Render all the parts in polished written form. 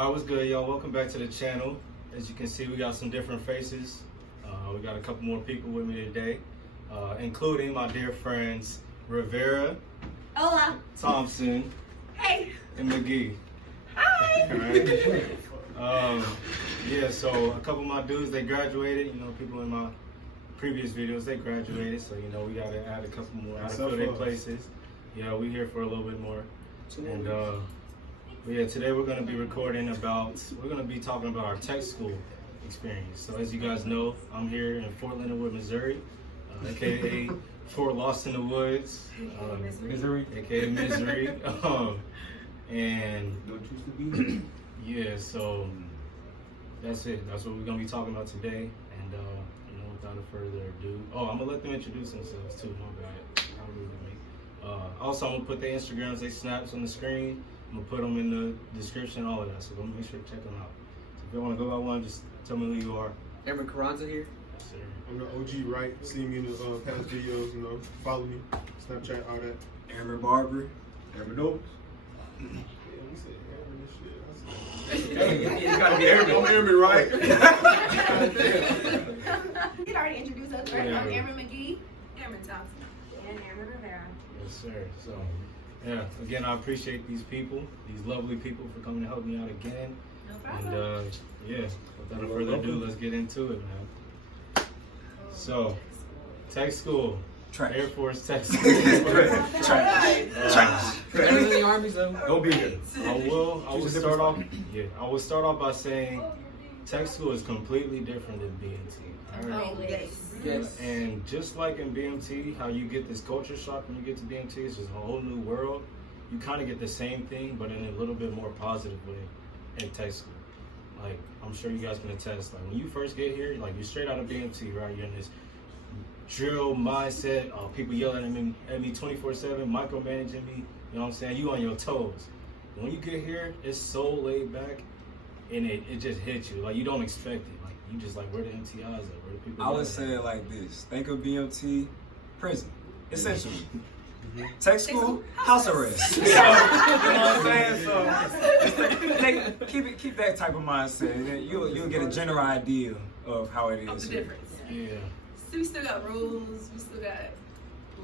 Alright, what's good, y'all? Welcome back to the channel. As you can see, we got some different faces. We got a couple more people with me today, including my dear friends Rivera, Hola. Thompson, Hey. and McGee. Hi. Alright. Yeah, so a couple of my dudes, they graduated. You know, people in my previous videos, they graduated. So, you know, we got to add a couple more out of fill their places. Yeah, we here for a little bit more. And but yeah, today we're going to be talking about our tech school experience. So as you guys know, I'm here in Fort Leonard Wood, Missouri, aka Fort Lost in the Woods, Missouri, aka Missouri. And don't choose to be here. yeah, so that's it. That's what we're going to be talking about today. And you know, without further ado, I'm gonna let them introduce themselves too. My bad. How rude of me. Also, I'm gonna put their Instagrams, their snaps on the screen. I'm gonna put them in the description, all of that. So go make sure to check them out. So if you want to go by one, just tell me who you are. Carranza here. Yes, sir. I'm the OG Wright. See me in the past videos, you know. Follow me, Snapchat, all that. Barbry, Notes. Yeah, we said Aaron this shit. You gotta be Aaron. I'm Aaron, right? He'd already introduced us, right? Yeah. I'm Aaron McGee. Aaron Thompson. And Aaron Rivera. Yes, sir. So, yeah, again, I appreciate these people, these lovely people, for coming to help me out again. No problem. And yeah, without further ado, let's get into it, man. So, tech school, Trash. Air Force Tech School. Trash. Better than the Army, so. Don't be here. I will start off. Yeah, I will start off by saying, tech school is completely different than BMT. All right? Oh, yes. Yes. And just like in BMT, how you get this culture shock when you get to BMT, it's just a whole new world. You kind of get the same thing, but in a little bit more positive way in tech school. Like, I'm sure you guys can attest. Like, when you first get here, like, you're straight out of BMT, right? You're in this drill mindset. People yelling at me 24/7, micromanaging me. You know what I'm saying? You on your toes. When you get here, it's so laid back, and it just hits you. Like, you don't expect it. Like, you just like, where the MTIs at? Where the people? I would say it like this. Think of BMT, prison, essentially. Tech school, house arrest. So, you know what I'm saying? So keep that type of mindset, and then you'll get a general idea of how it Of is. the difference. Yeah. So we still got rules, we still got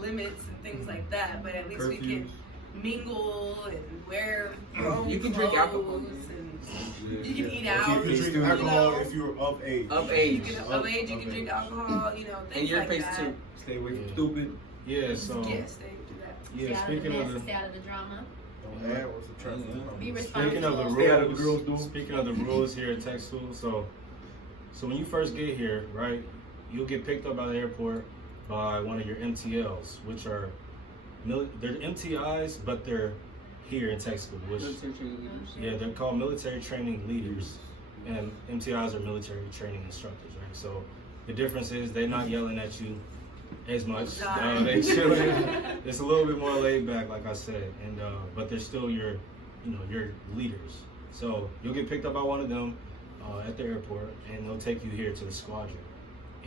limits and things like that, but at least we Curfew. can mingle and wear our own You can drink clothes alcohol. And you can eat You out. can drink alcohol if you're of age. Of You age. can, of age, you can drink alcohol, you know, And things your like face that. too. Stay away from Yeah. stupid. Yeah. So. Yes, they do that. Yeah. Stay out of Speaking the of mess, the. stay out of the drama. Don't add or subtract. Be Speaking of the responsible. Stay out of the girls' rules, dorm. speaking of the rules here at tech school, so when you first get here, right, you'll get picked up by the airport by one of your MTLs, which are they're MTIs, but they're here in tech school, which yeah, they're called military training leaders, and MTIs are military training instructors, right? So the difference is they're not yelling at you as much. They chilling. It's a little bit more laid back, like I said, and but they're still your leaders. So you'll get picked up by one of them at the airport, and they'll take you here to the squadron.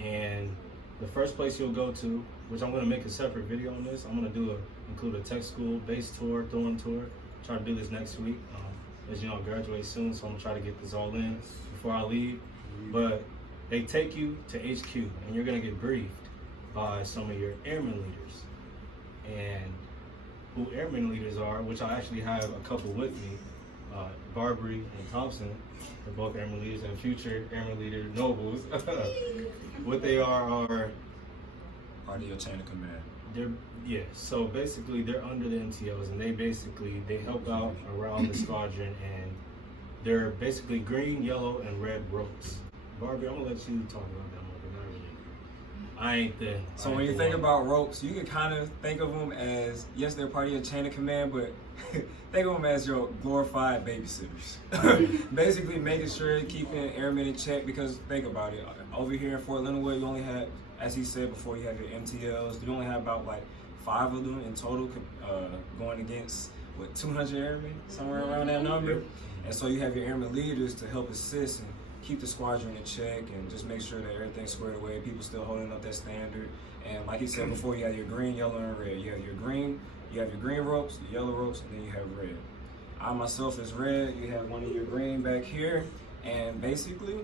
And the first place you'll go to, which I'm going to make a separate video on this, I'm going to include a tech school base tour, dorm tour. Try to do this next week. As you know, I graduate soon, so I'm going to try to get this all in before I leave. But they take you to HQ, and you're going to get briefed by some of your airman leaders. And who airman leaders are, which I actually have a couple with me, Barbry and Thompson. They're both airman leaders and future airman leader nobles. What they are Part of your chain of command. so basically they're under the MTOs, and they help out around the squadron, and they're basically green, yellow, and red ropes. Barbry, I'm gonna let you talk about that more, because I ain't the. So when you think about ropes, you can kind of think of them as, yes, they're part of your chain of command, but think of them as your glorified babysitters. Basically making sure keeping airmen in check, because think about it. Over here in Fort Leonard Wood, you only have, as he said before, you have your MTLs. You only have about like 5 of them in total going against, 200 airmen, somewhere around that number. And so you have your airmen leaders to help assist and keep the squadron in check and just make sure that everything's squared away, people still holding up that standard. And like he said before, you have your green, yellow, and red. You have your green ropes, your yellow ropes, and then you have red. I myself is red. You have one of your green back here, and basically,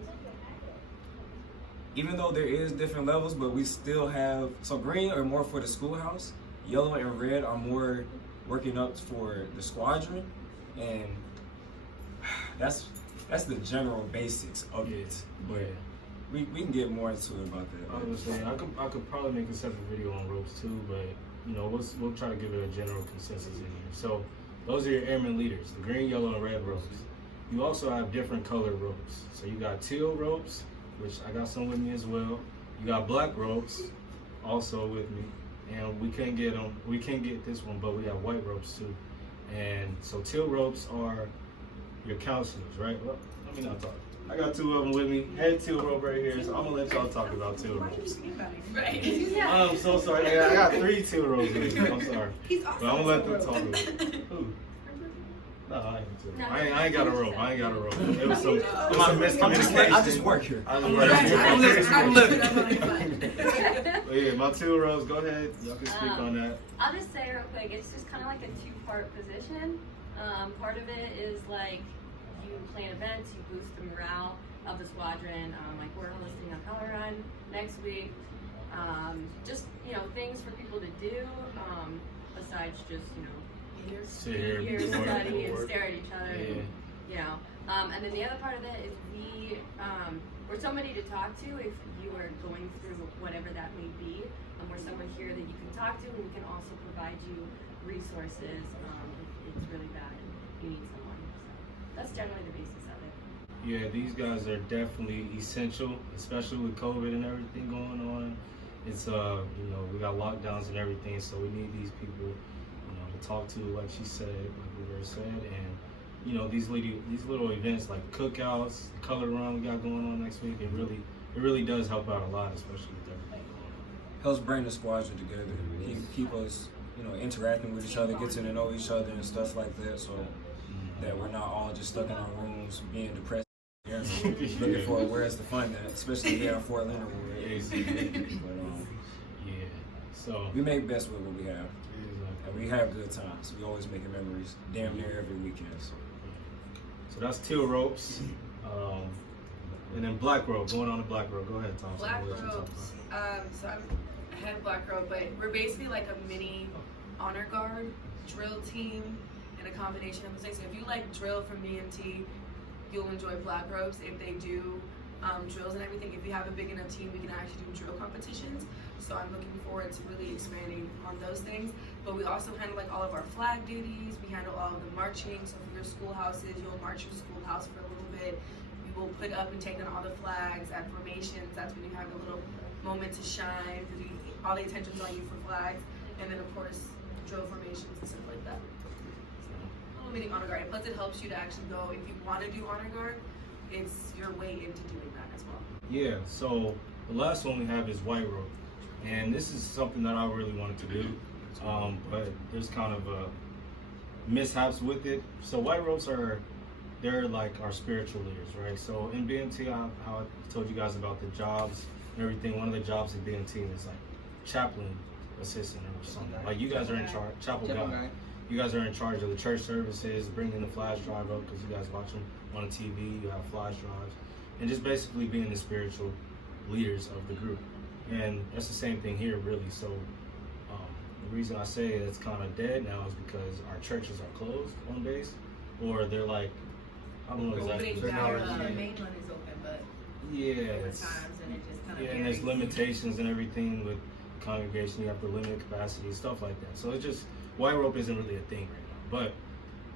even though there is different levels, but we still have, so green are more for the schoolhouse, yellow and red are more working up for the squadron, and that's the general basics of it. But we can get more into it about that. I was saying I could probably make a separate video on ropes too, but we'll try to give it a general consensus in here. So those are your airman leaders, the green, yellow, and red ropes. You also have different colored ropes. So you got teal ropes, which I got some with me as well. You got black ropes, also with me, and we can't get them. We can't get this one, but we have white ropes too. And so teal ropes are your counselors, right? Well, let me not talk. I got two of them with me. Head teal rope right here, so I'm gonna let y'all talk about teal ropes. Right. I'm so sorry. I got 3 teal ropes with me. I'm sorry. He's But awesome. I'm gonna let them talk about it. Who? No, I ain't got a rope. I ain't got a rope. It was some miscommunication. I just work here. I just work Right. But yeah, my teal ropes. Go ahead. Y'all can speak on that. I'll just say real quick, it's just kind of like a 2-part position. Part of it is like you plan events, you boost the morale of the squadron. Like we're hosting a color run next week. Just things for people to do besides just Sit here, hear, board, study, and board. stare at each other. Yeah. And then the other part of it is we're somebody to talk to if you are going through whatever that may be. We're someone here that you can talk to, and we can also provide you resources if it's really bad and you need someone. So that's generally the basis of it. Yeah, these guys are definitely essential, especially with COVID and everything going on. It's we got lockdowns and everything, so we need these people, to talk to, like she said, like Rivera said, and these little events like cookouts, the color run we got going on next week. It really does help out a lot, especially with everything going on. Helps bring the squadron together, keep us, interacting with each other, getting to know each other and stuff like that, so that we're not all just stuck in our rooms being depressed, looking for where's the fun at, especially here in Fort Leonard Wood. So we make best with what we have, and we have good times. We always making memories, damn near every weekend. So that's teal ropes, and then black rope. Going on to black rope. Go ahead, Thompson. Black I'll let you talk ropes. about it. So I had black rope, but we're basically like a mini honor guard drill team and a combination of the things. So if you like drill from BMT, you'll enjoy black ropes. If they do drills and everything, if you have a big enough team, we can actually do drill competitions. So I'm looking forward to really expanding on those things. But we also handle like all of our flag duties. We handle all of the marching. So for your schoolhouses, you'll march your schoolhouse for a little bit. We will put up and take down all the flags at formations. That's when you have a little moment to shine because all the attention's on you for flags. And then of course, drill formations and stuff like that. So, a little mini honor guard. And plus it helps you to actually go, if you want to do honor guard, it's your way into doing that as well. Yeah, so the last one we have is white rope. And this is something that I really wanted to do, but there's kind of mishaps with it. So white ropes they're like our spiritual leaders, right? So in BMT, how I told you guys about the jobs and everything, one of the jobs at BMT is like chaplain assistant or something. Like you guys are in charge, chapel guy. You guys are in charge of the church services, bringing the flash drive up because you guys watch them on TV, you have flash drives, and just basically being the spiritual leaders of the group. And that's the same thing here, really. So the reason I say it's kind of dead now is because our churches are closed on base, or they're like, I don't know exactly. Opening They're not hours. really- The main one is open, but Yeah, different it's, times, and it just kind of and there's limitations and everything with congregation. You have to limit capacity, stuff like that. So it's just, white rope isn't really a thing right now. But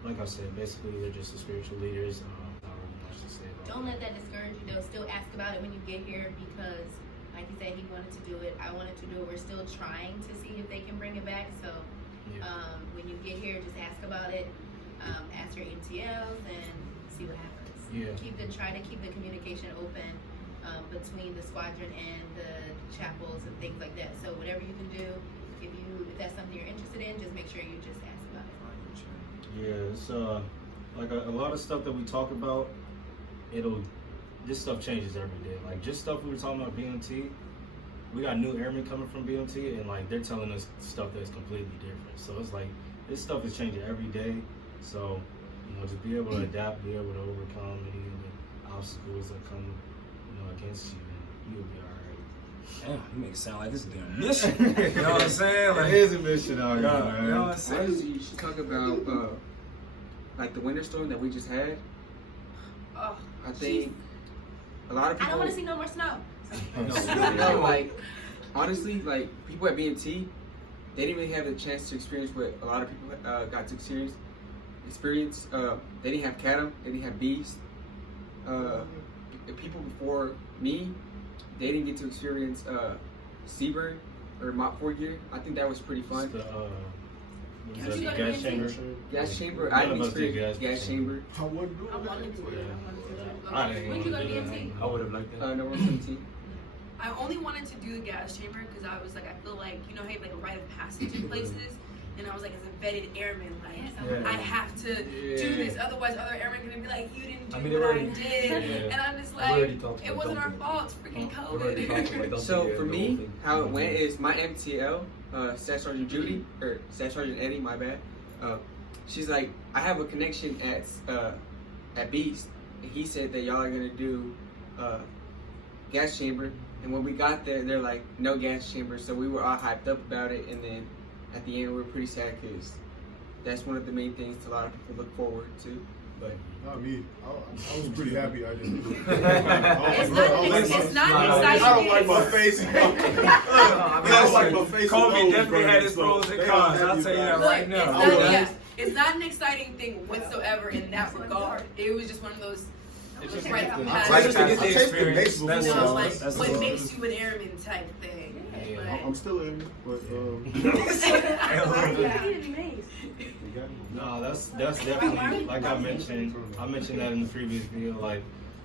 like I said, basically they're just the spiritual leaders. Not really much to say about don't let that discourage you though. Still ask about it when you get here because, like you said, he wanted to do it. I wanted to do it. We're still trying to see if they can bring it back. So when you get here, just ask about it. Ask your MTLs and see what happens. Yeah. Try to keep the communication open between the squadron and the chapels and things like that. So whatever you can do, if that's something you're interested in, just make sure you just ask about it. Yeah, it's like a lot of stuff that we talk about, this stuff changes every day. Like just stuff we were talking about BMT, we got new airmen coming from BMT and like they're telling us stuff that's completely different. So it's like this stuff is changing every day. So just be able to adapt, be able to overcome any of the obstacles that come, against you, and you'll be alright. Damn, you make it sound like this is a damn mission. You know what I'm saying? Like, It is a mission out here, man. you know what I'm saying? Honestly, you should talk about like the winter storm that we just had. Oh, I think a lot of I people. don't want to see no more snow. No, like honestly, like people at BMT, they didn't really have the chance to experience what a lot of people got to experience. They didn't have Cadam, they didn't have Beast. The people before me, they didn't get to experience Seaburn or Mop 4 gear. I think that was pretty fun. It's the, Did what is you that, go the to gas BMT? chamber? Gas chamber, None I didn't of us did experience gas chamber. I wasn't doing I wanted to. that. I didn't When'd you go to wanna do BMT? that. I would have liked that. November 17. I only wanted to do the gas chamber because I was like, I feel like, how you have like a rite of passage in places, and I was like, as a vetted airman, like, Yeah. I have to do this, otherwise other airmen gonna be like, you didn't do I mean, they what already- I did, Yeah. and I'm just We already like, talked it about wasn't our Thompson. fault, it's freaking We already talked COVID. about Thompson, So yeah, for the me, whole thing. how it went is my MTL, Staff Sergeant Judy, or Staff Sergeant Eddie, my bad. She's like, I have a connection at Beast, and he said that y'all are gonna do gas chamber. And when we got there, they're like, no gas chamber. So we were all hyped up about it, and then at the end, we were pretty sad because that's one of the main things a lot of people look forward to. But Not me. I was pretty happy I didn't do it. It's not I exciting. don't like my face. I don't like my face. COVID definitely had its pros and cons. I'll tell you that Look, right it's now. not, yeah, it's not an exciting thing whatsoever in that regard. It was just one of those right from past. Right, just to get I the tasted the experience. base That's before. all. Like, That's what all. makes you an airman type thing. I'm still in, but No, that's definitely, like I mentioned that in the previous video, like,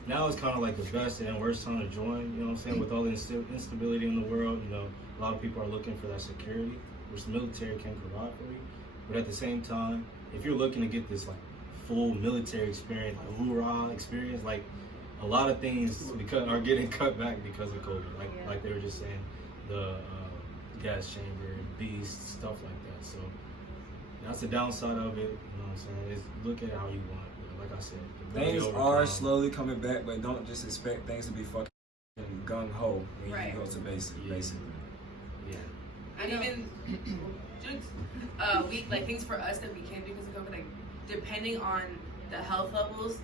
now it's kind of like the best and worst time to join, you know what I'm saying, with all the instability in the world, a lot of people are looking for that security, which the military can provide for you, but at the same time, if you're looking to get this, like, full military experience, like, hoorah experience, like, a lot of things are getting cut back because of COVID, like they were just saying, the gas chamber, beast, stuff like that, so that's the downside of it, you know what I'm saying, is look at how you want it, like I said. Things are slowly coming back, but don't just expect things to be fucking gung-ho when Right. you go to basic, basically. Yeah. And even things for us that we can do because of COVID, like depending on the health levels,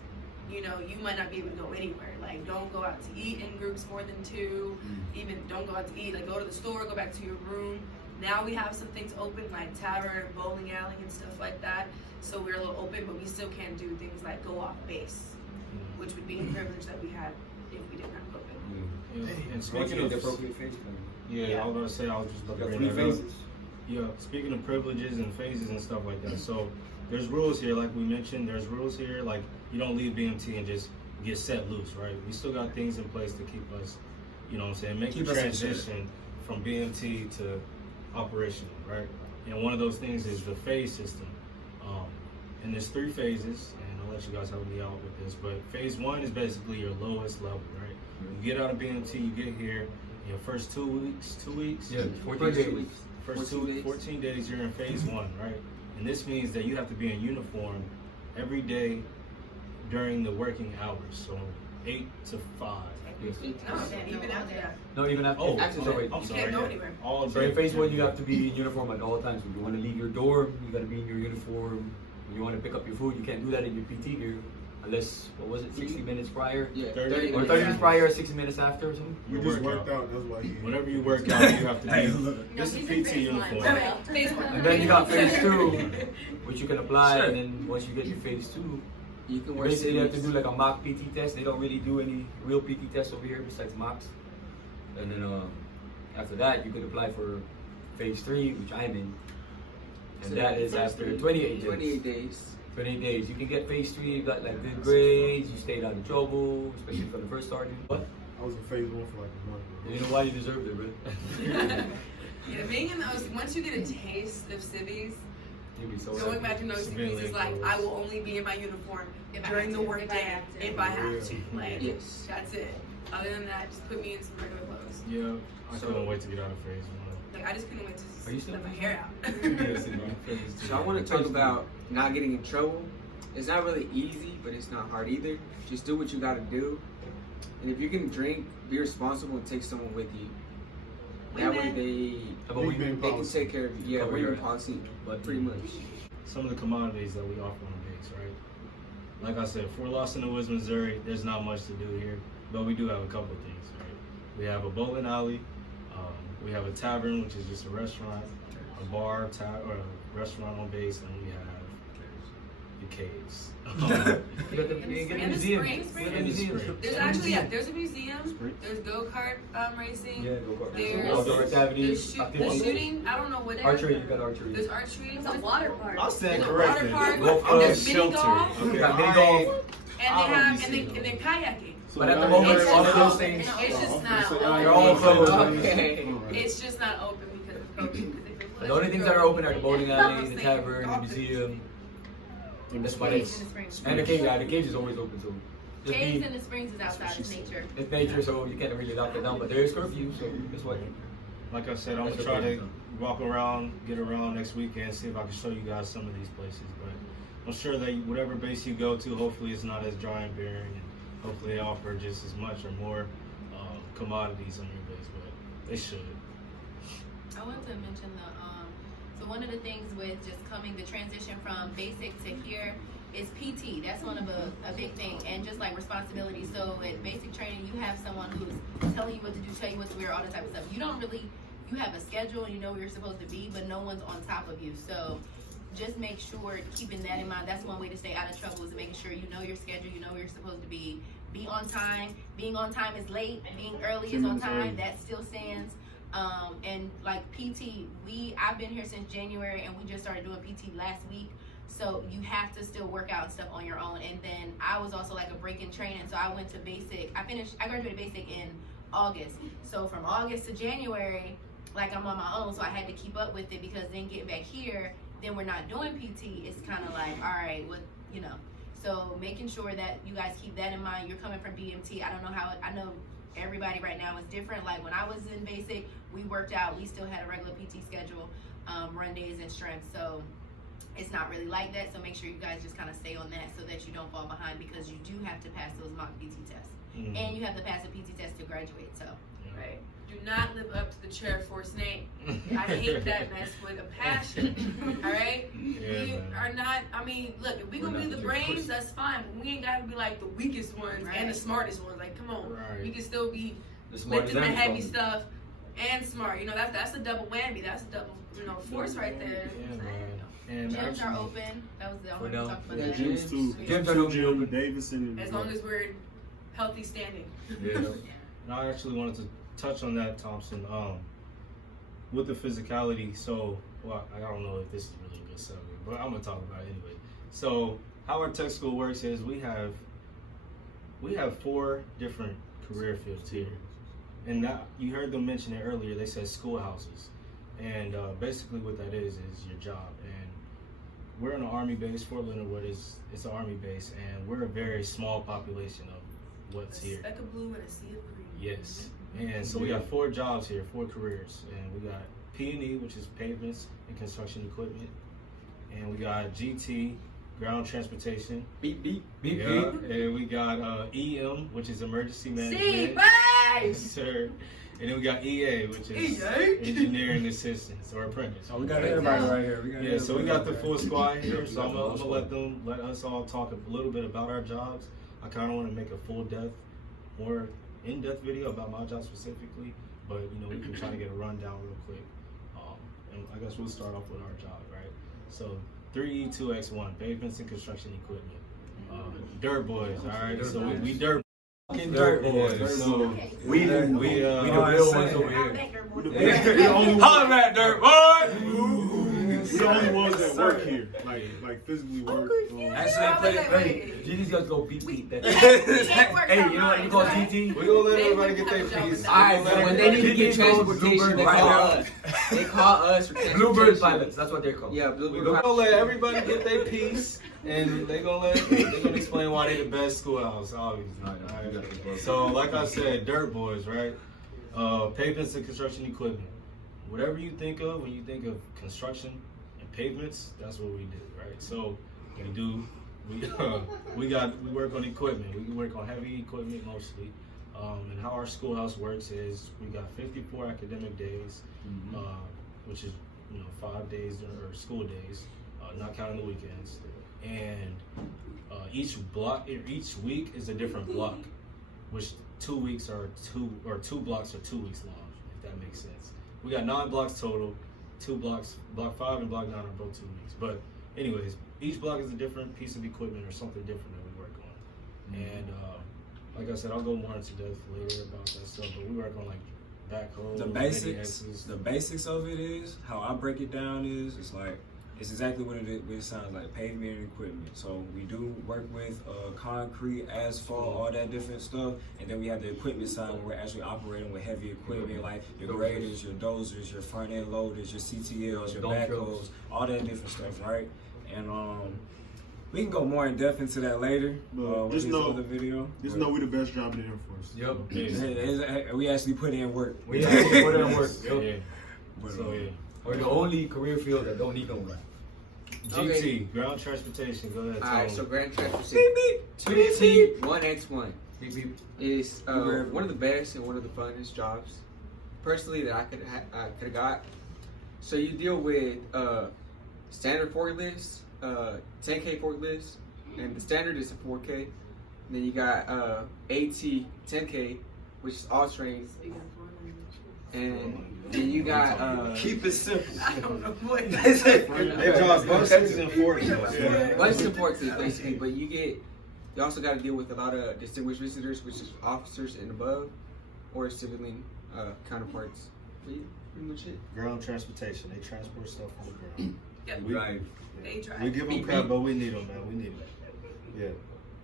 you might not be able to go anywhere. Like, don't go out to eat in groups more than 2. Even don't go out to eat. Like, go to the store, go back to your room. Now we have some things open, like tavern, bowling alley, and stuff like that. So we're a little open, but we still can't do things like go off base, which would be a privilege that we had if we didn't have COVID. Yeah. And speaking of, appropriate phase plan. yeah, I was gonna say, I was just about to Got bring 3 that up. phases. Yeah, speaking of privileges and phases and stuff like that, so there's rules here, like we mentioned, there's rules here, like you don't leave BMT and just get set loose, right? We still got things in place to keep us, you know what I'm saying, make the Keep us in transition from BMT to operational, right? And one of those things is the phase system. And there's 3 phases, and I'll let you guys help me out with this, but phase 1 is basically your lowest level, right? You get out of BMT, you get here, your first 2 weeks, Yeah, 14 days. First 14 days. 14 days you're in phase 1, right? And this means that you have to be in uniform every day during the working hours, so 8 to 5. No, even after that. No, even after. Oh, After so that. wait. I'm You sorry. can't go anywhere. All So day. in phase 1, you have to be in uniform at all times. If you want to leave your dorm, you got to be in your uniform. When you want to pick up your food, you can't do that in your PT gear, unless what was it, 60 minutes prior, Yeah, 30 30 or minutes. 30 minutes prior, or 60 minutes after, or something. we Your just workout. worked out. That's why he. Whenever you work out, you have to Hey, be. look. This is No, he's in PT phase 1. uniform. Phase 1. And then you got phase 2, which you can apply, Sure. and then once you get your phase 2, You can you wear basically have to suits. do like a mock PT test. They don't really do any real PT tests over here besides mocks. And then after that, you could apply for phase 3, which I'm in. And So that is first after 3, 28 days. 28 days. 28 days. You can get phase 3, you got like good grades, you stayed out of trouble, especially for the first sergeant. What? I was in phase 1 for like a month. Bro. You know why you deserved it, bro? Yeah, being in those, once you get a taste of civvies, You'd be so going happy. back to those Severely CVs is like, encouraged. I will only be in my uniform If I during have the to. work If I day have to. if I have to. Like, Yes. that's it. Other than that, just put me in some regular clothes. Yeah, I So- couldn't wait to get out of phase 1. Like, I just couldn't wait to Are you still let my in hair out. So I want to talk about not getting in trouble it's not really easy, but it's not hard either. Just do what you gotta do. And if you can drink, be responsible and take someone with you. That way they can take care of you. Yeah, wingman policy, but pretty much. Some of the commodities that we offer on the base, right? Like I said, Fort Leonard Wood Missouri, there's not much to do here, but we do have a couple of things, right? We have a bowling alley, we have a tavern, which is just a restaurant, a bar, or a restaurant on base, and we have the caves. You got the museum. There's actually, there's a museum. There's go-kart racing. Yeah, go-kart. There's outdoor activities. the shooting. I don't know what. Archery, you got archery. There's archery. It's a water park. I'll stand There's a water corrected. park. There's mini Shelter. golf. Okay, got mini golf. And they're kayaking. But at the moment, all of those things, It's just not they're all open. closed. Okay. It's just not open because of COVID. The only things that are open are the bowling alley, the tavern, the museum. That's why Caves it's, in the springs. and the cage. Yeah, the cage is always open too. Just Caves be, in the springs is outside of nature. it's nature, so you can't really lock it down. But there is curfew, so that's why. Like I said, I'm That's gonna try the to plan. walk around, get around next weekend, see if I can show you guys some of these places. But I'm sure that whatever base you go to, hopefully it's not as dry and barren, and hopefully they offer just as much or more commodities on your base. But they should. I wanted to mention so one of the things with just coming, the transition from basic to here is PT. That's one of a big thing, and just like responsibility. So at basic training, you have someone who's telling you what to do, tell you what to wear, all that type of stuff. You have a schedule, and you know where you're supposed to be, but no one's on top of you. So just make sure, keeping that in mind, that's one way to stay out of trouble, is making sure you know your schedule, you know where you're supposed to be on time. Being on time is late, being early is on time, that still stands. And like PT, I've been here since January, and we just started doing PT last week. So you have to still work out and stuff on your own. And then I was also like a break in training. So I went to basic. I graduated basic in August. So from August to January, like I'm on my own. So I had to keep up with it, because then getting back here, then we're not doing PT. It's kind of like, all right, what, you know. So making sure that you guys keep that in mind. You're coming from BMT. I know everybody right now is different. Like when I was in basic, we worked out. We still had a regular PT schedule, run days and strength. So it's not really like that. So make sure you guys just kind of stay on that so that you don't fall behind, because you do have to pass those mock PT tests. Mm-hmm. And you have to pass a PT test to graduate. So Right. Do not live up to the Chair Force name. I hate that mess with a passion. All right? Yeah, We man. are not, I mean, look, if we're going to be the brains, that's fine. But we ain't got to be like the weakest ones and the smartest ones. Like, come on. Right. We can still be The smart lifting the and heavy strong. stuff and smart. You know, that's a double whammy. That's a double, force right there. Yeah, man. And gyms actually, are open. That was the For only now. we talked about Yeah, that. Gyms too. Gyms are open. Jim Davidson. As long as we're healthy standing. Yeah. and I actually wanted to touch on that, Thompson. With the physicality, so I don't know if this is really a good subject, but I'm gonna talk about it anyway. So how our tech school works is we have 4 different career fields here, and that, you heard them mention it earlier. They said schoolhouses, and basically what that is your job. And we're in an Army base. Fort Leonard Wood it's an Army base, and we're a very small population of what's here. A speck of blue and a sea of green. Yes. And so we got 4 jobs here, 4 careers. And we got P&E, which is pavements and construction equipment. And we got GT, ground transportation. Beep beep. Beep, Yeah. beep. And we got EM, which is emergency management. See, Yes, sir. And then we got EA, which is engineering assistants or apprentice. Oh, we got everybody right here. Yeah, so we got the full squad here. So I'm gonna let us all talk a little bit about our jobs. I kind of want to make a more in-depth video about my job specifically, but we can try to get a rundown real quick. And I guess we'll start off with our job, right? So 3E2X1, pavements and construction equipment. Dirt boys, all right. So we dirt boys. So we the real ones over here. Holler at dirt boy! We're the only ones that work here, like physically work. Actually, GT's got to go beat beat. That. Can't work Hey, out you know what you call mine. GT? we gonna let everybody get their piece. Alright, but when they need to get transportation, they call us. They call us for Bluebird transportation. pilots, that's what they're called. Yeah, We Bluebird. gonna let everybody get their piece, and they gonna explain why they the best schoolhouse, obviously. Alright. So, like I said, dirt boys, right? Pavements and construction equipment. Whatever you think of when you think of construction and pavements, that's what we do, right? So we do we work on equipment. We work on heavy equipment mostly. And how our schoolhouse works is we got 54 academic days, which is 5 days or school days, not counting the weekends. And each week is a different block, which 2 weeks are two blocks are 2 weeks long, if that makes sense. We got 9 blocks total, 2 blocks, block 5 and block 9 are both 2 weeks. But anyways, each block is a different piece of equipment or something different that we work on. And like I said, I'll go more into depth later about that stuff, but we work on like backhoe, The basics of it is, how I break it down is, it's exactly what it sounds like, pavement and equipment. So we do work with concrete, asphalt, all that different stuff, and then we have the equipment side where we're actually operating with heavy equipment like your graders, your dozers, your front end loaders, your CTLs, your backhoes, all that different stuff, right? And we can go more in depth into that later. Just know the video. Just know we're the best job in the Air Force. Yep. We actually put in work. We actually put in work. Yep. Yeah. But, We're the only career field that don't need no work. GT, ground transportation. Go ahead. Alright, so ground transportation 2T1X1 is one of the best and one of the funnest jobs, personally, that I could have got. So you deal with standard forklifts, 10K forklifts, and the standard is a 4K. And then you got AT 10K, which is all terrain. And then you got Keep it simple. I don't know what They draw buses and forks. Buses and forks basically, but you also got to deal with a lot of distinguished visitors, which is officers and above, or civilian counterparts. But yeah, pretty much it. Ground transportation. They transport stuff on the ground. Yep. Drive. They drive. We give them crap, but we need them, man. We need them.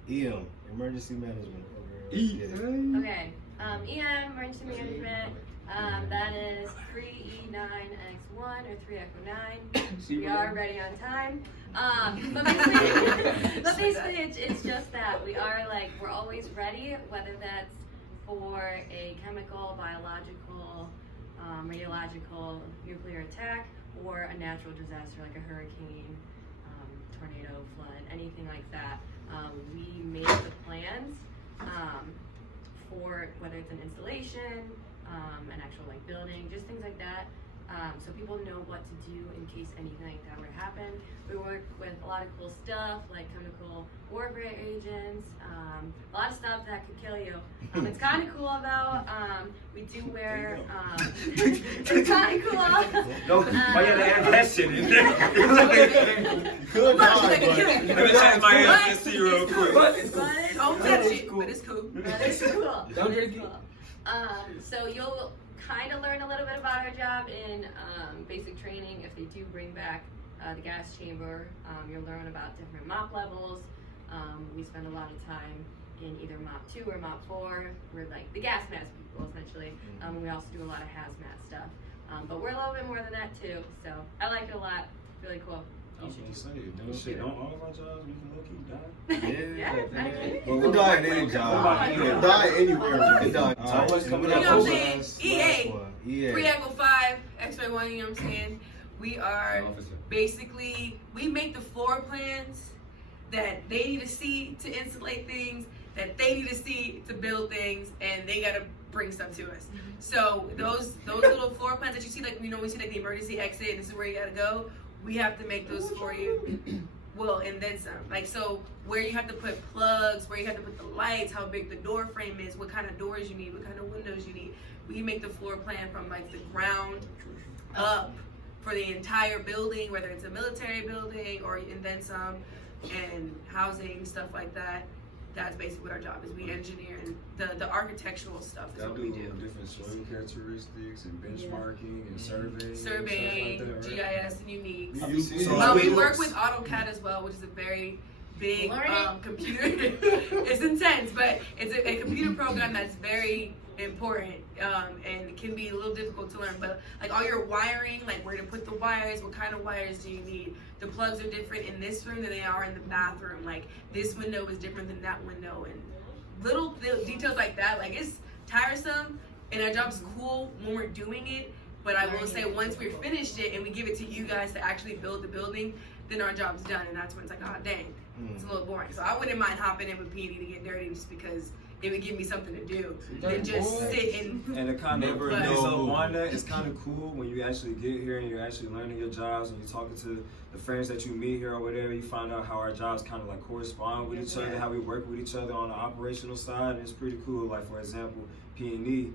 Yeah. EM, emergency management. Okay. EM, emergency management. That is 3E9X1 or 3Echo9. We are ready on time. But basically it's just that we are we're always ready, whether that's for a chemical, biological, radiological, nuclear attack, or a natural disaster like a hurricane, tornado, flood, anything like that. We make the plans for whether it's an installation, an actual building, just things like that, so people know what to do in case anything like that were to happen. We work with a lot of cool stuff like chemical warfare agents, a lot of stuff that could kill you. It's kind of cool though. We do wear. It's kind of cool. No, why you gotta add that shit in there? Good Let me check my afsc real quick. Don't touch it, but it's cool. But it's cool. Don't It's drink it. cool. So you'll kind of learn a little bit about our job in basic training. If they do bring back the gas chamber, you'll learn about different mop levels. We spend a lot of time in either mop 2 or mop 4. We're like the gas mask people essentially. We also do a lot of hazmat stuff. But we're a little bit more than that too. So I like it a lot. Really cool. I was gonna say, don't all of our jobs we can low-key die? Yeah. Well, we die in any job. You can die anywhere. You can die. What's coming You up? know what I'm saying? EA. 3Echo 5, X-Ray 1, you know what I'm saying? We are basically, we make the floor plans that they need to see to insulate things, that they need to see to build things, and they gotta bring stuff to us. So those little floor plans that you see, we see the emergency exit, and this is where you gotta go. We have to make those for you. Well, and then some. So where you have to put plugs, where you have to put the lights, how big the door frame is, what kind of doors you need, what kind of windows you need. We make the floor plan from the ground up for the entire building, whether it's a military building or and then some, and housing, stuff like that. That's basically what our job is. We engineer, and the architectural stuff is what we do. Different soil characteristics and benchmarking and surveying. Surveying, and stuff like that, right? GIS, and uniques. So We work with AutoCAD as well, which is a very big computer. It's intense, but it's a computer program that's very important, and can be a little difficult to learn. But all your wiring, where to put the wires, what kind of wires do you need? The plugs are different in this room than they are in the bathroom. This window is different than that window, and little details like that. It's tiresome, and our job's cool when we're doing it. But I will say, once we're finished it and we give it to you guys to actually build the building, then our job's done, and that's when it's oh dang, It's a little boring. So I wouldn't mind hopping in with PD to get dirty just because it would give me something to do than just sit and the kind of Never base know. up on that, it's kind of cool when you actually get here and you're actually learning your jobs and you're talking to the friends that you meet here or whatever. You find out how our jobs kind of like correspond with each other, how we work with each other on the operational side, and it's pretty cool. Like for example, P&E,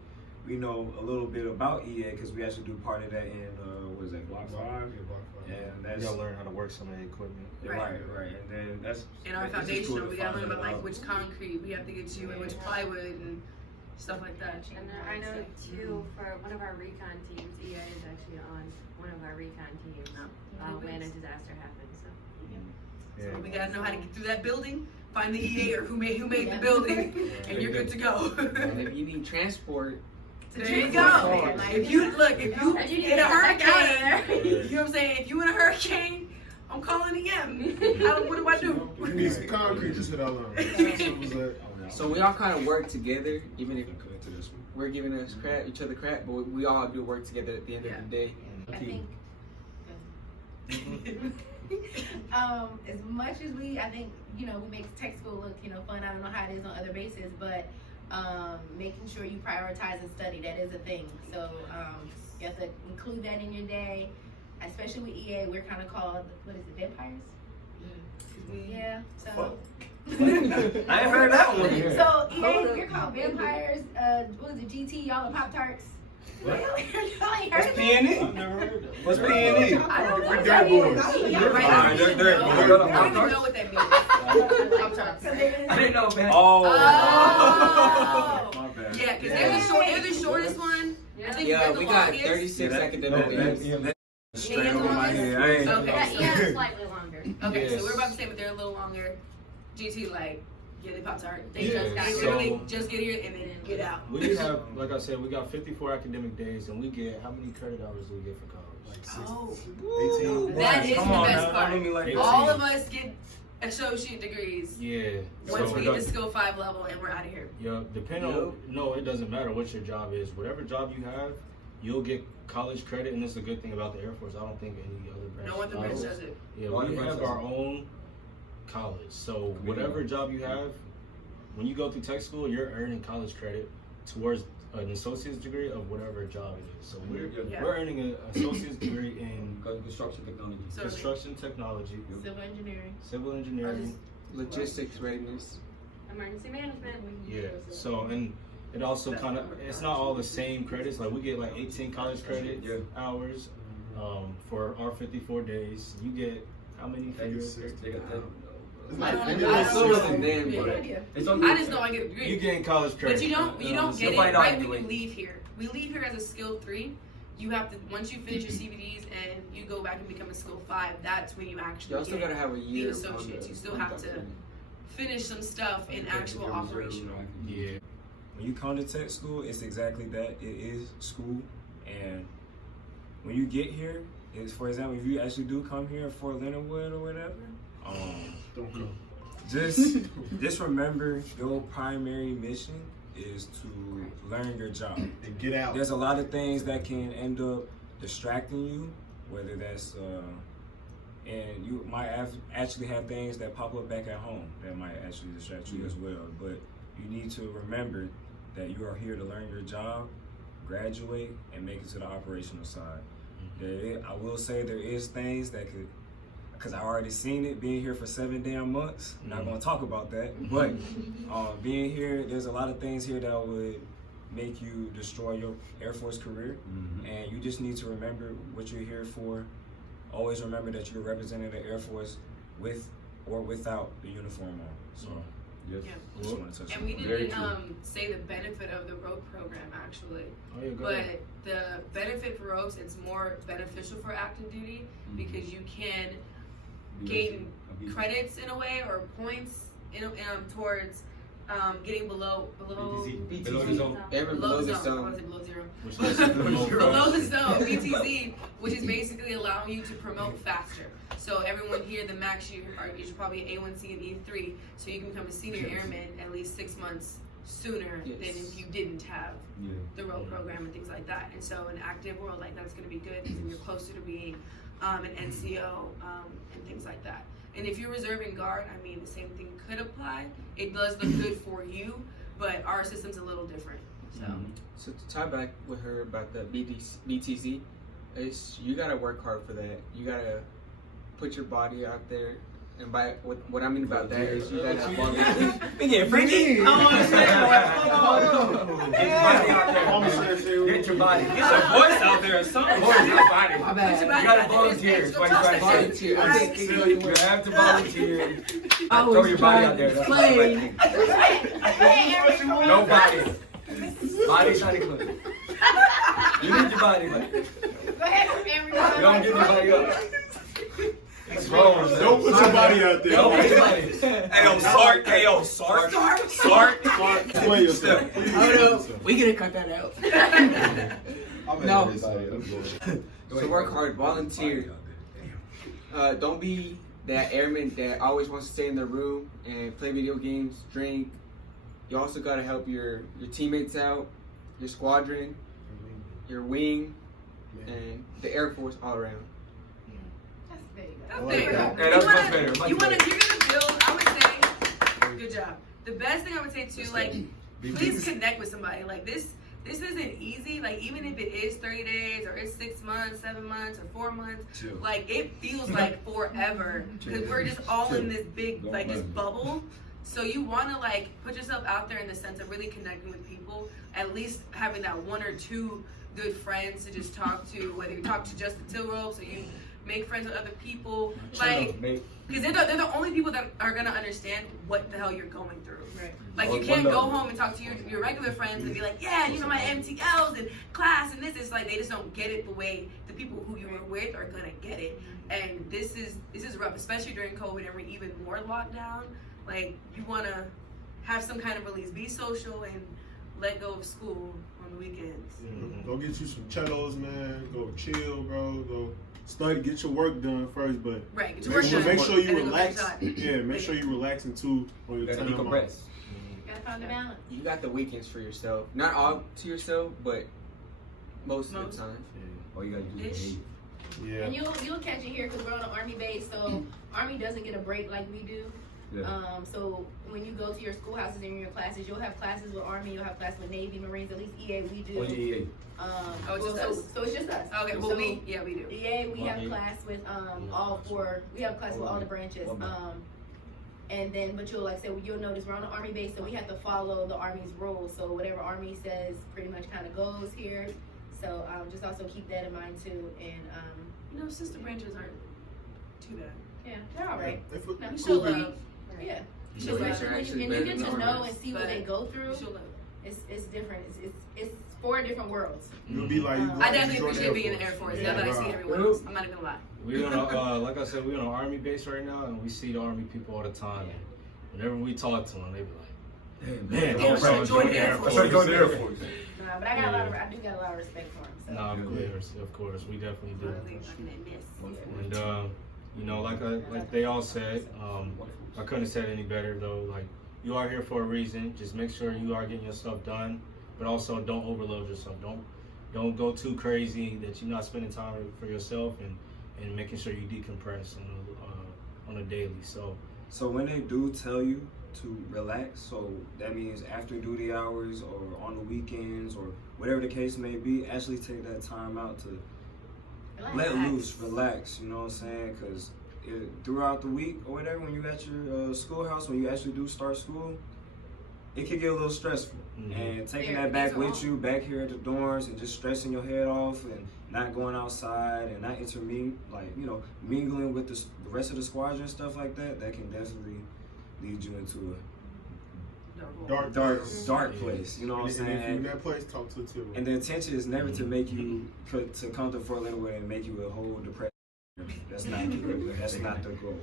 we know a little bit about EA because we actually do part of that in what is that, Block 5? Yeah, Block 5. And You that's gotta learn how to work some of the equipment. right. And then that's in our it's just foundational, cool to we gotta find learn about that like out. which concrete we have to get to and which plywood and stuff like that. And then I know too, for one of our recon teams, EA is actually on one of our recon teams when a disaster happens. So. So we gotta know how to get through that building, find the EA or who made the building, and you're good to go. And if you need transport, There you go. If you in a hurricane, you know what I'm saying? If you in a hurricane, I'm calling EM. What do I do? If you need some concrete, just hit our line. Simple as that. so we all kind of work together, even if we're giving us each other crap, but we all do work together at the end of the day. I think as much as we make tech school look, fun. I don't know how it is on other bases, but making sure you prioritize and study, that is a thing. So you have to include that in your day, especially with EA. We're kind of called, what is it, vampires? Yeah, so. I ain't heard that one yet. So EA, we're called vampires. What is it, GT? Y'all are Pop-Tarts. Y'all ain't heard What's of P&E? I've never heard of that. What's P&E? I don't know. We're dirt boys. You're right. Alright, they're dirt boys. I don't even know what that means. Pop-Tarts. I didn't know, man. Oh. Oh. My bad. Yeah, because they're the shortest one. I think Yeah, we're the we got longest. 36 that- academic days. that- Straight over my head. I ain't. Okay. Yeah, slightly longer. Okay, so Yes. we're about to say, but they're a little longer. GT, like, yeah, they Pop-Tart. They Yeah, just got so- literally just get here and then get out. We have, like I said, we got 54 academic days, and we get, how many credit hours do we get for college? Oh, 18. that is Come the on, best now. part. I mean, like, All of us get associate degrees Yeah. once So we it get to does- skill 5 level and we're out of here. Yeah, depending on, no, it doesn't matter what your job is. Whatever job you have, you'll get college credit, and this is a good thing about the Air Force. I don't think any other branch No other branch does it. Yeah, No other we branch have does our it. own college. So whatever job you have, when you go through tech school, you're earning college credit towards an associate's degree of whatever job it is. So Yeah. we're earning an associate's degree in Construction technology. So construction technology, Civil engineering. civil engineering. Logistics readiness. Emergency management. Yeah. So and it also kind of, it's not all the same credits. Like we get like 18 college credit hours for our 54 days. You get how many for yours? They got that. I don't I know. know I it's don't lower know. than them, Yeah. but It's on I just know I get a degree. You getting college credit. But you don't get you'll it find out right when anyway. you leave here. We leave here as a skill 3. You have to, once you finish your CVDs and you go back and become a skill 5, that's when you actually you also get gotta have a year. the associates. You still have to finish some stuff in actual operational. Yeah. When you come to tech school, it's exactly that. It is school, and when you get here, it's, for example, if you actually do come here at Fort Leonard Wood or whatever, Don't go. just remember your primary mission is to learn your job. And get out. There's a lot of things that can end up distracting you, whether that's and you might actually have things that pop up back at home that might actually distract you as well. But you need to remember that you are here to learn your job, graduate, and make it to the operational side. I will say there is things that could, because I already seen it being here for 7 damn months. I'm not gonna talk about that, but being here, there's a lot of things here that would make you destroy your Air Force career, and you just need to remember what you're here for. Always remember that you're representing the Air Force with or without the uniform on. So, Yeah. just want to touch And we on that. didn't say the benefit of the rope program actually. Oh, yeah, go But ahead. the benefit for ropes, it's more beneficial for active duty because you can gain credits in a way or points towards getting below BTZ. Below the zone. Airman below below the I zone. want to say below zero. Which is below Below the zone, BTZ, which is basically allowing you to promote faster. So everyone here, the max you should probably A1C and E3, so you can become a senior airman at least 6 months sooner than if you didn't have the rope program and things like that. And so in an active world like that's going to be good because you're closer to being an NCO and things like that. And if you're reserving guard, I mean, the same thing could apply. It does look good for you, but our system's a little different. So, So to tie back with her about the BTC, is you gotta work hard for that. You gotta put your body out there. And by what I mean about that is you gotta volunteer. We getting freaky. Get your body. Get your voice out there or something. Voice your body. My bad. You gotta volunteer. That's why you gotta volunteer. You have to volunteer. Throw your body out there. That's the right thing. No body. Body's not included. You need your body, but Go ahead, everyone. you don't give your body up. It's wrong, man. Don't put your body out there. Don't put your body. Hey, yo, Sark. Hey, yo, Sark. Sark. Play yourself. Oh no, we gonna cut that out. No. So work hard, volunteer. Don't be that airman that always wants to stay in the room and play video games, drink. You also gotta help your teammates out, your squadron, your wing, and the Air Force all around. that's there you go. Hey, that's much better. Much You're better. gonna build, I would say, good job. The best thing I would say too, like, please connect with somebody. Like this isn't easy. Like even if it is 30 days or it's 6 months, 7 months, or 4 months, like it feels like forever because we're just all in this big, like this bubble. So you want to like put yourself out there in the sense of really connecting with people, at least having that 1 or 2 good friends to just talk to, whether you talk to just the till ropes or you make friends with other people, like, because they're the only people that are gonna understand what the hell you're going through. Right. Like you can't go home and talk to your regular friends and be like, yeah, you know, my MTLs and class and this. It's like they just don't get it the way the people who you were with are gonna get it. And this is rough, especially during COVID and we're even more locked down. Like you wanna have some kind of release, be social and let go of school on the weekends. Go get you some cellos, man. Go chill, bro. Go study, get your work done first, but Right, get your work done. make sure you and then go relax. inside. Yeah, make sure you relaxing too on your Gotta time. decompress. Gotta find the balance. You got the weekends for yourself. Not all to yourself, but most of the time. All you gotta do is Ish. behave. Yeah. And you'll catch it here because we're on an Army base, so Army doesn't get a break like we do. Yeah. So when you go to your schoolhouses and your classes, you'll have classes with Army, you'll have classes with Navy, Marines, at least EA we do. Oh, yeah. Oh, it's just us? So it's just us. Okay, well So we do. EA, we have Okay. class with all 4. We have class with all the branches. And then, but you'll like say, you'll notice we're on an Army base, so we have to follow the Army's rules. So whatever Army says, pretty much kind of goes here. So just also keep that in mind too. And You know, sister branches aren't too bad. yeah, they're all right. They No, You show show love. love. Yeah. So Show branches love. are And actually you better get than to know armors. and see what they go through. You show love. It's different. It's 4 different worlds. You'll be like, I definitely appreciate being in the Air Force. Now that I see everyone else, I'm not even gonna lie. We're on a, like I said, we're on an Army base right now, and we see the Army people all the time. Whenever we talk to them, they be like, Hey, "Man, Yeah, I'm trying to join the Air Force." Join the Air Force. But I do got a lot of respect for them. So. No, of course, we definitely do. Really fucking miss. And you know, like they all said, I couldn't have said it any better though. Like you are here for a reason. Just make sure you are getting your stuff done, but also don't overload yourself. Don't go too crazy that you're not spending time for yourself and making sure you decompress on a daily. So when they do tell you to relax, so that means after duty hours or on the weekends or whatever the case may be, actually take that time out to let loose, relax, you know what I'm saying? Because throughout the week or whatever, when you at your schoolhouse, when you actually do start school, it can get a little stressful. And taking that back with you, back here at the dorms, and just stressing your head off and not going outside and not mingling with the rest of the squadron and stuff like that, that can definitely lead you into a dark place. You know what I'm And if you're in saying? that place, talk to Till. And the intention is never to make you to come to Fort Leonard Wood and make you a whole depressed. That's not the goal. That's not the goal.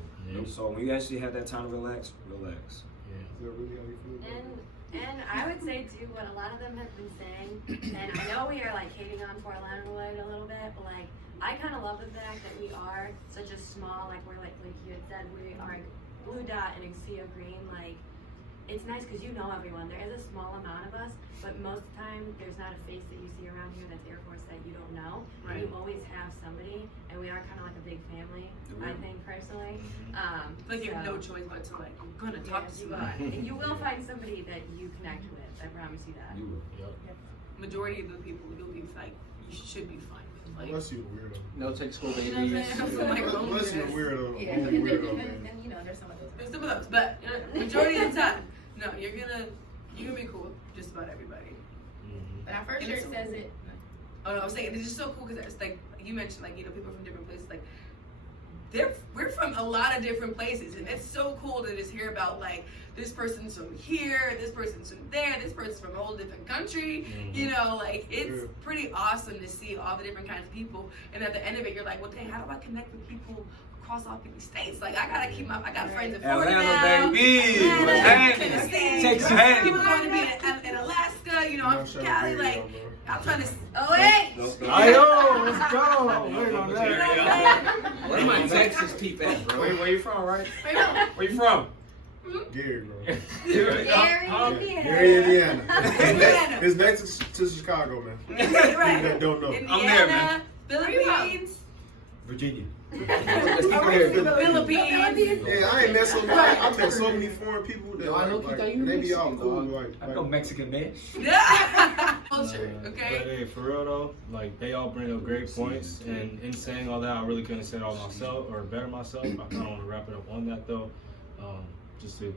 So when you actually have that time to relax. Is that really how you feel? And I would say too, what a lot of them have been saying, and I know we are like hating on Fort Leonard Wood a little bit, but like I kind of love the fact that we are such a small, like we're like you had said, we are blue dot and Exia green. Like it's nice because you know everyone. There is a small amount of us, but but most of the time, there's not a face that you see around here that's Air Force that you don't know. Right. You always have somebody, and we are kind of like a big family, I think, personally. Like you have so- no choice but to like, I'm gonna talk to Yes, you somebody. are. And you will find somebody that you connect with, I promise you that. You will. Majority of the people you'll be like, you should be fine with. Like, Unless you're a weirdo. No tech school you know what I'm babies. saying? I'm like, oh, Unless you're a weirdo, Yeah, a whole weirdo, man. and you know, there's some of those. There's some of those, but majority of the time, no, you're gonna be cool with just about everybody. But our first And shirt it's- says it. Oh no, I'm saying it's just so cool because it's like you mentioned, like people from different places, like we're from a lot of different places, and it's so cool to just hear about like this person's from here, this person's from there, this person's from a whole different country. You know, like it's pretty awesome to see all the different kinds of people, and at the end of it, you're like, well, dang, how do I connect with people across all 50 states? Like I got friends in Florida now, Atlanta, baby. Atlanta, Tennessee, Texas, hey. people going to be in Alaska. You know, I'm from Cali, like. I'm trying to. Oh wait! Ayo, let's go. Wait on that. Where my Texas people at, bro? Where you from, right? Right Where you from? Gary, bro. Gary, Gary, Indiana. It's next to Chicago, man. People that don't know. Indiana, I'm there, man. Philippines. Virginia. Let's keep it here. Philippines. Yeah, I ain't met so many. I met so many foreign people that I know like, people you they be all Mexican, cool. dog. I know Mexican, man. Culture, But okay? hey, for real though, like they all bring up great points, and in saying all that, I really couldn't say it all myself or better myself. I kind of want to wrap it up on that though, just to,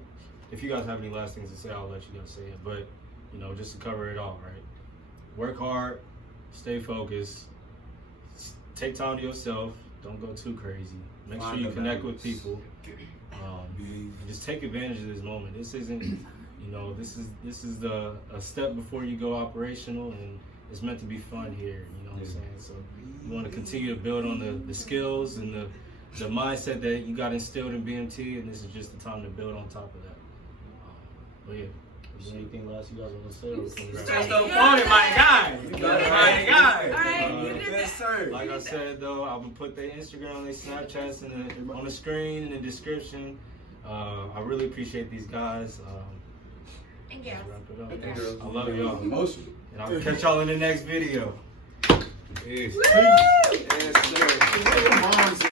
if you guys have any last things to say, I'll let you guys say it. But you know, just to cover it all, right? Work hard, stay focused, take time to yourself. Don't go too crazy. Make sure you connect with people. And just take advantage of this moment. This isn't, you know, this is a step before you go operational, and it's meant to be fun here. You know what I'm saying? So you want to continue to build on the skills and the mindset that you got instilled in BMT, and this is just the time to build on top of that. But yeah. Is there anything last you guys want to say? Or can we wrap it up? Stop phoning my guy. My guy. Alright, you did Yes, that. sir. Like I said though, I'm gonna put their Instagram, their Snapchats on the screen in the description. I really appreciate these guys. And girls. Wrap it And up. girls. I love y'all. Emotion. And I'll catch y'all in the next video. Peace. Yes, sir.